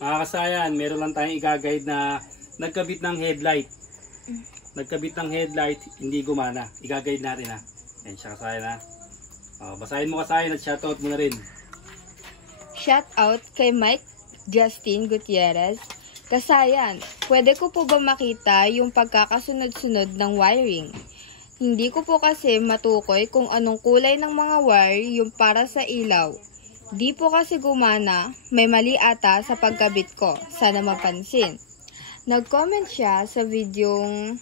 Mga kasayan, meron lang tayong i-guide na nagkabit ng headlight. Nagkabit ng headlight, hindi gumana. I-guide natin ha. Yan siya kasayan ha. Basahin mo kasayan at shoutout mo na rin. Shoutout kay Mike Justin Gutierrez. Kasayan, pwede ko po ba makita yung pagkakasunod-sunod ng wiring? Hindi ko po kasi matukoy kung anong kulay ng mga wire yung para sa ilaw. Di po kasi gumana, may mali ata sa pagkabit ko. Sana mapansin. Nag-comment siya sa videong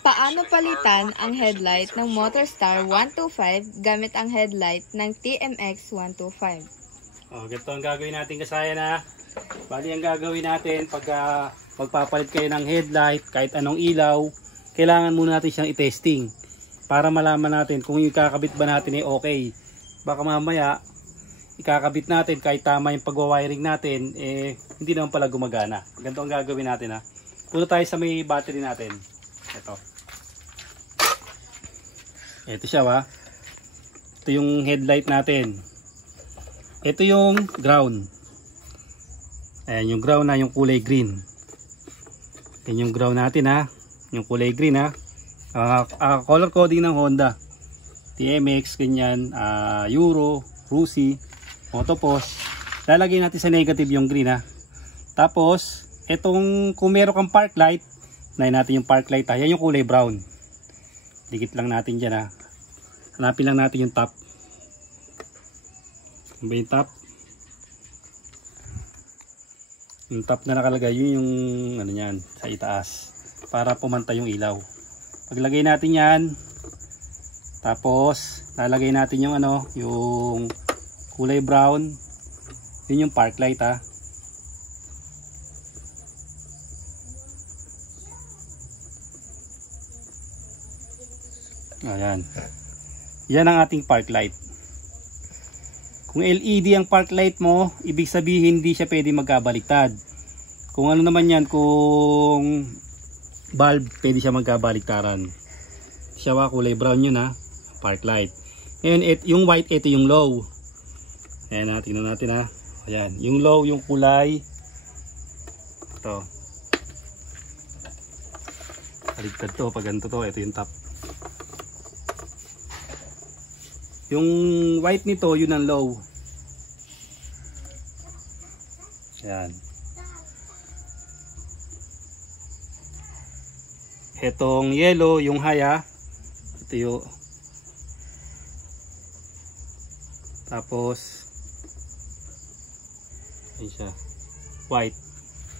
paano palitan ang headlight ng Motorstar 125 gamit ang headlight ng TMX 125. Ganito ang gagawin natin kasayan ha. Bali ang gagawin natin pag magpapalit kayo ng headlight, kahit anong ilaw, kailangan muna natin siyang i-testing para malaman natin kung yung kakabit ba natin ay okay. Baka mamaya ikakabit natin kahit tama yung pagwa-wiring natin, hindi naman pala gumagana. Ganito ang gagawin natin ha. Punta tayo sa may battery natin. Ito siya ha. Ito yung headlight natin. Ito yung ground. Ayan yung ground na yung kulay green. Ayan yung ground natin ha. Yung kulay green ha. Color coding ng Honda. TMX, ganyan, Euro, Rusi, Motopos. Lalagay natin sa negative yung green ha. Tapos, etong kung meron kang park light, unahin natin yung park light ha. Yan yung kulay brown. Dikit lang natin dyan ha. Hanapin lang natin yung top. Ano ba yung top? Yung top na nakalagay, yun yung ano yan, sa itaas. Para pumantay yung ilaw. Paglagay natin yan, tapos lalagay natin yung ano, yung kulay brown. Yun yung park light ha. Ayan. Yan ang ating park light. Kung LED ang park light mo, ibig sabihin hindi siya pwede magkabaliktad. Kung ano naman yan, kung bulb, pwede siya magkabaliktaran. Siya kulay brown yun ha. Park light. And yung white, ito yung low. Ayan ha, tingnan natin ha. Ayan, yung low, yung kulay. Ito. Baligtad to, pag ganito to, ito yung top. Yung white nito, yun ang low. Ayan. Itong yellow, yung high ha. Ito yung tapos ayun siya, white,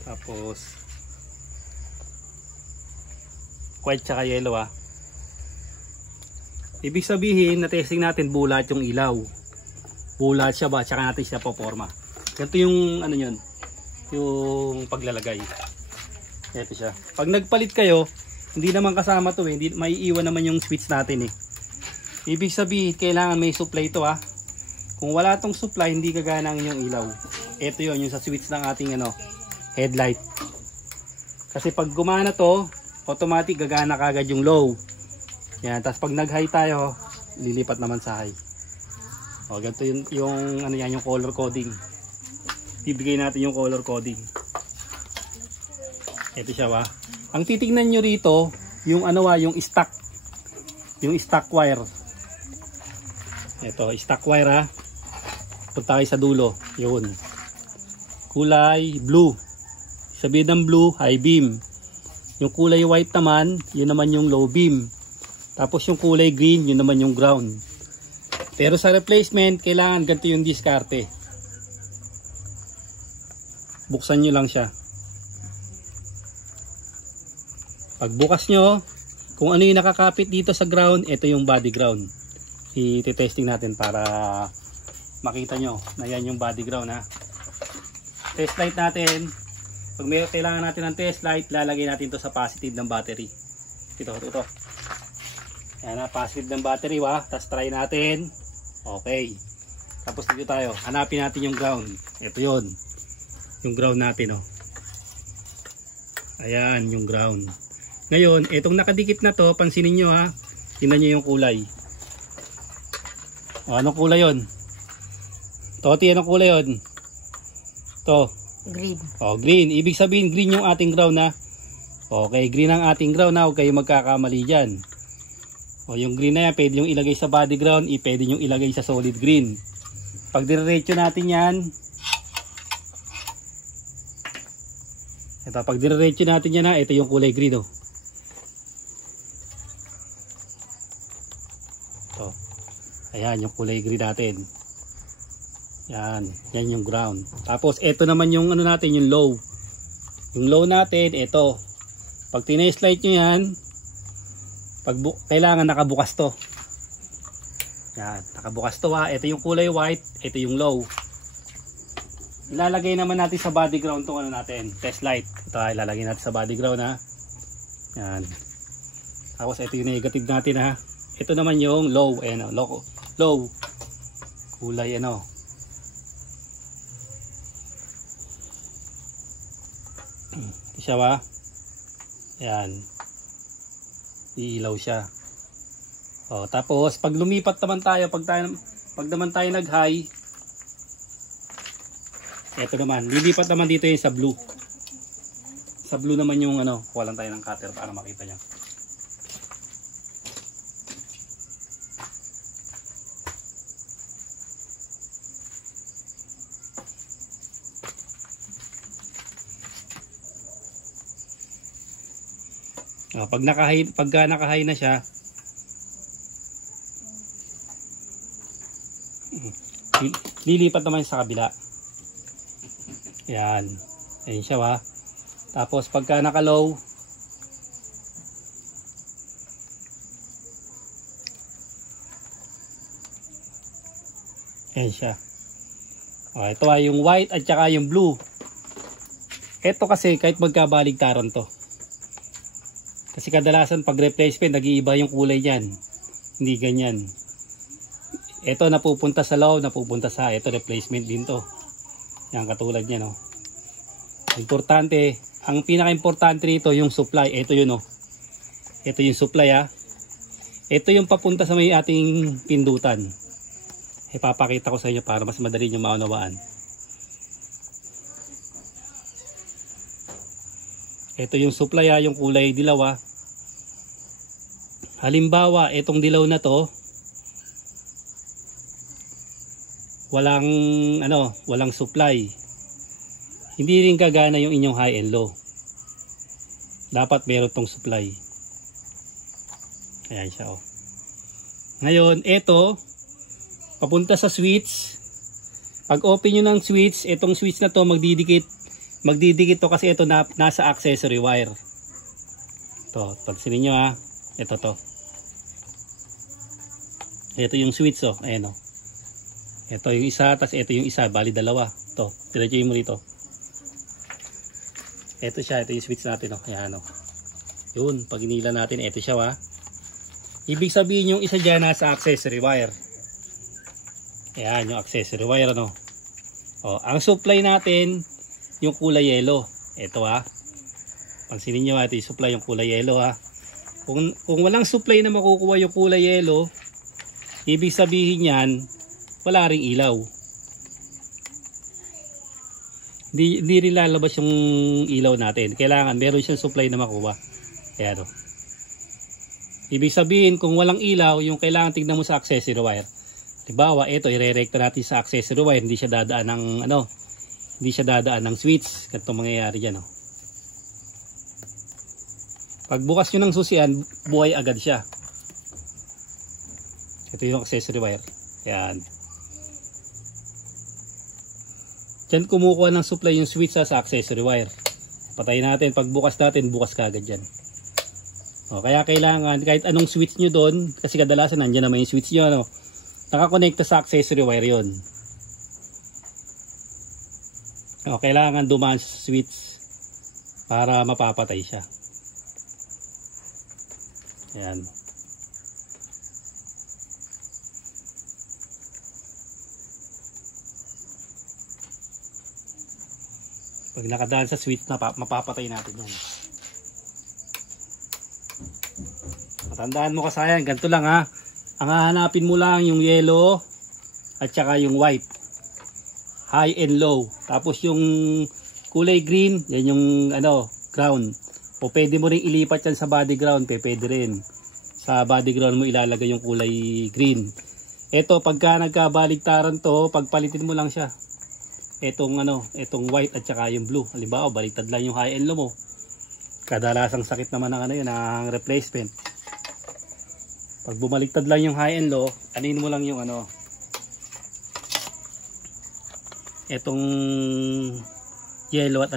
tapos white tsaka yellow ha. Ibig sabihin na testing natin bulat yung ilaw, bulat siya ba, tsaka natin siya poporma. Ganito yung ano yun, yung paglalagay. Ito siya. Pag nagpalit kayo, hindi naman kasama to hindi maiiwan naman yung switch natin Ibig sabihin kailangan may supply to ha. Kung wala tong supply, hindi gagana ang inyong ilaw. Ito yun, yung sa switch ng ating headlight. Kasi pag gumana to, automatic gagana kagad yung low. Yan, tapos pag nag-high tayo, lilipat naman sa high. Ganito yung ano yan, yung color coding. Bibigay natin yung color coding. Ito siya ha. Ang titingnan nyo rito, yung yung stock. Yung stock wire. Ito, stock wire ha. Punta kayo sa dulo. Yun. Kulay blue. Sabihin ng blue, high beam. Yung kulay white naman, yun naman yung low beam. Tapos yung kulay green, yun naman yung ground. Pero sa replacement, kailangan ganito yung diskarte. Buksan nyo lang siya. Pagbukas nyo, kung ano yung nakakapit dito sa ground, ito yung body ground. I-testing natin para makita nyo na yan yung body ground ha. Test light natin. Pag may kailangan natin ng test light, lalagay natin to sa positive ng battery. Ito. Yan ha, positive ng battery ha. Tapos try natin. Okay. Tapos dito tayo. Hanapin natin yung ground. Ito yun. Yung ground natin Ayan yung ground. Ngayon, itong nakadikit na to, pansinin nyo ha. Tingnan nyo yung kulay. Anong kulay yun? Toti, anong kulay yun? To. Green. O, green. Ibig sabihin, green yung ating ground na. Okay, green ang ating ground na. Huwag kayong magkakamali dyan. O, yung green na yan, pwede yung ilagay sa body ground, pwede yung ilagay sa solid green. Pag diretso natin yan, ito, pag diretso natin yan na, ito yung kulay green, oh. Ito. Ayan, yung kulay green natin. Yan, yan yung ground. Tapos, ito naman yung ano natin, yung low. Yung low natin, ito. Pag tina-slide nyo yan, kailangan nakabukas to. Yan, nakabukas to ha. Ito yung kulay white, ito yung low. Ilalagay naman natin sa body ground tong ano natin, test light. Ito ha, ilalagay natin sa body ground ha. Yan. Tapos ito yung negative natin ha. Ito naman yung low, ayan, low. Kulay ano. Ito siya ba? Yan. Iilaw siya. O, tapos pag lumipat naman tayo, pag naman tayo nag-high, ito naman, lilipat naman dito yung sa blue. Sa blue naman yung ano, kuha lang tayo ng cutter para makita niya. Pagka naka-high na siya, lilipat naman sa kabila. Yan. Ayan siya ha. Tapos pagka naka-low, ayan siya. Okay, ito ay yung white at saka yung blue. Ito kasi kahit magkabaligtaran to. Kasi kadalasan pag replacement, nag-iiba yung kulay niyan. Hindi ganyan. Ito napupunta sa low, napupunta sa ito replacement din to. Yan katulad niya no. Importante, ang pinaka-importante rito yung supply. Ito yun oh. Ito yung supply ah. Ito yung papunta sa may ating pindutan. Ipapakita ko sa inyo para mas madali nyo maunawaan. Ito yung supply ah, yung kulay dilaw ah. Halimbawa, itong dilaw na to, walang supply. Hindi rin gagana yung inyong high and low. Dapat meron tong supply. Ayan siya oh. Ngayon, ito papunta sa switch. Pag open nyo ng switch, itong switch na to magdidikit to kasi ito nasa accessory wire. To, pansinin nyo ha. Ito to. Ito yung switch oh. Ayan oh. Ito yung isa, tas ito yung isa, bali dalawa. To, diretso mo rito. Ito siya, ito yung switch natin oh. Ayan oh. Yun, pag inila natin, ito siya ha. Ibig sabihin yung isa dyan nasa accessory wire. Ayan yung accessory wire ano. Oh, ang supply natin yung kulay yellow. Ito ha. Pansinin nyo ha, ito yung supply yung kulay yellow ha. Kung walang supply na makukuha yung kulay yellow, ibig sabihin yan, wala ring ilaw. Hindi rin lalabas yung ilaw natin. Kailangan meron siyang supply na makuha. Ayan o. Ibig sabihin, kung walang ilaw, yung kailangan tignan mo sa accessory wire. Halimbawa, ito, irerekta natin sa accessory wire. Hindi siya dadaan ng, hindi siya dadaan ng switch. Ganito mangyayari dyan o. Pag bukas nyo ng susian, buhay agad siya. Ito yung accessory wire. Ayan. Diyan kumukuha ng supply yung switch sa accessory wire. Patayin natin. Pag bukas natin, bukas kagad dyan. O, kaya kailangan, kahit anong switch nyo doon, kasi kadalasan nandiyan naman yung switch nyo, nakakonekta sa accessory wire yun. O, kailangan dumaan sa switch para mapapatay siya. Ayan. Pag nakadaan sa switch na mapapatay natin yan. Matandaan mo kasayan, ganito lang ha. Ang hahanapin mo lang yung yellow at saka yung white. high and low. Tapos yung kulay green, yan yung ground. O pwede mo rin ilipat yan sa body ground, pwede rin. Sa body ground mo ilalagay yung kulay green. Ito, pagka nagkabaligtaran to, pagpalitin mo lang siya. Etong white at saka yung blue. Halimbawa, baliktad lang yung high and low mo. Kadalasang sakit naman ng ng replacement. Pag bumaliktad lang yung high and low, anin mo lang yung etong yellow at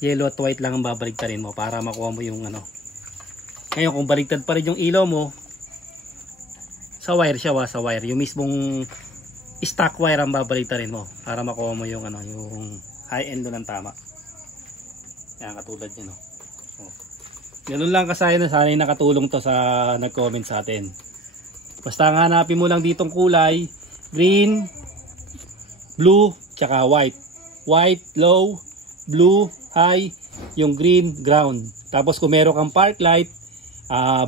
yellow at white lang ang babaligtarin mo para makuha mo yung Ngayon, kung baliktad pa rin yung ilaw mo, sa wire siya, sa wire. Yung mismong stock wire ang babaligtarin mo para makuha mo yung yung high and low ng tama. Yan, katulad yun. Ganun lang kasaya na sana yung nakatulong to sa nag-comment sa atin. Basta hanapin mo lang ditong kulay, green, blue, tsaka white. White, low, blue, high, yung green, ground. Tapos kung meron kang park light,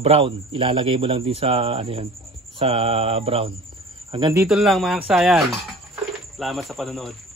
brown. Ilalagay mo lang din sa sa brown. Hanggang dito lang mga kasayan. Salamat sa panonood.